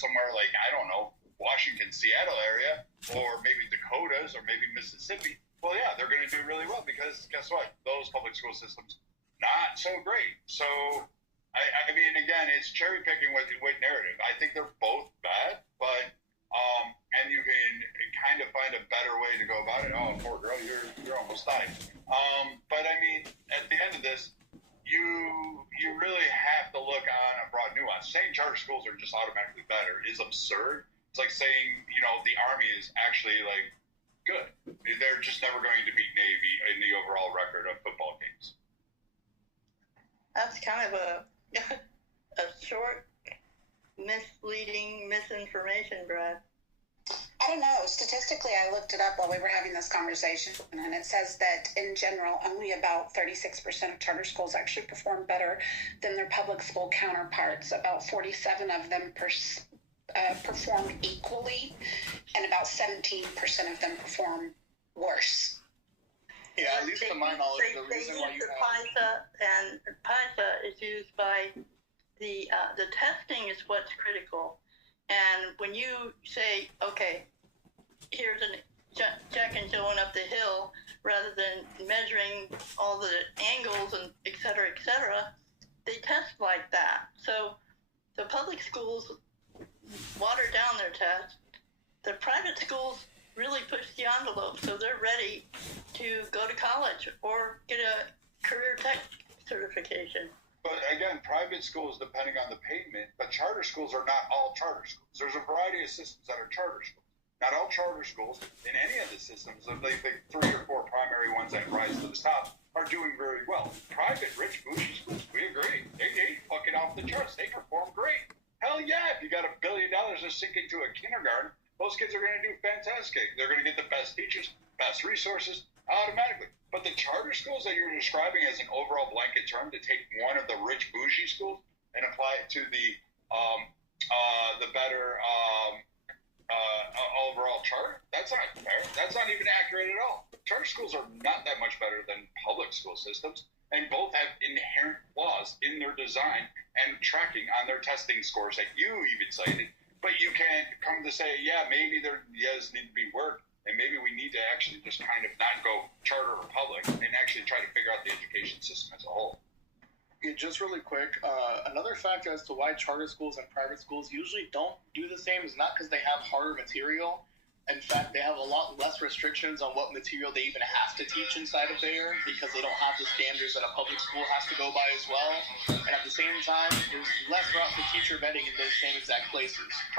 somewhere like, I don't know, Washington, Seattle area, or maybe Dakotas, or maybe Mississippi, well, yeah, they're going to do really well because guess what? Those public school systems, not so great. So, I mean, again, it's cherry picking with narrative. I think they're both bad, but and you can kind of find a better way to go about it. Oh, poor girl, you're almost died. But I mean, at the end of this, you really have to look on a broad nuance. Saying charter schools are just automatically better is absurd. It's like saying, the Army is actually like good. They're just never going to beat Navy in the overall record of football games. That's kind of a short, misleading misinformation, Brad. I don't know. Statistically, I looked it up while we were having this conversation, and it says that in general, only about 36% of charter schools actually perform better than their public school counterparts. About 47 of them perform equally, and about 17% of them perform worse. Yeah, at least to my knowledge, the reason why you have and PISA is used by the testing is what's critical. And when you say, okay, here's a Jack and Jill went up the hill, rather than measuring all the angles and et cetera, they test like that. So the public schools water down their tests. The private schools really push the envelope, so they're ready to go to college or get a career tech certification. But again, private schools, depending on the payment, but charter schools are not all charter schools. There's a variety of systems that are charter schools. Not all charter schools in any of the systems, of the 3 or 4 primary ones that rise to the top, are doing very well. Private, rich, bougie schools, we agree. They fucking off the charts. They perform great. Hell yeah, if you got $1 billion to sink into a kindergarten, those kids are going to do fantastic. They're going to get the best teachers, best resources, automatically. But the charter schools that you're describing as an overall blanket term, to take one of the rich bougie schools and apply it to the better overall charter, that's not fair. That's not even accurate at all. Charter schools are not that much better than public school systems, and both have inherent flaws in their design and tracking on their testing scores that you even cited. But you can't come to say, yeah, maybe there does need to be work, and maybe we need to actually just kind of not go charter or public and actually try to figure out the education system as a whole. Yeah, just really quick, another factor as to why charter schools and private schools usually don't do the same is not because they have harder material. In fact, they have a lot less restrictions on what material they even have to teach inside of there, because they don't have the standards that a public school has to go by as well. And at the same time, there's less route for teacher vetting in those same exact places.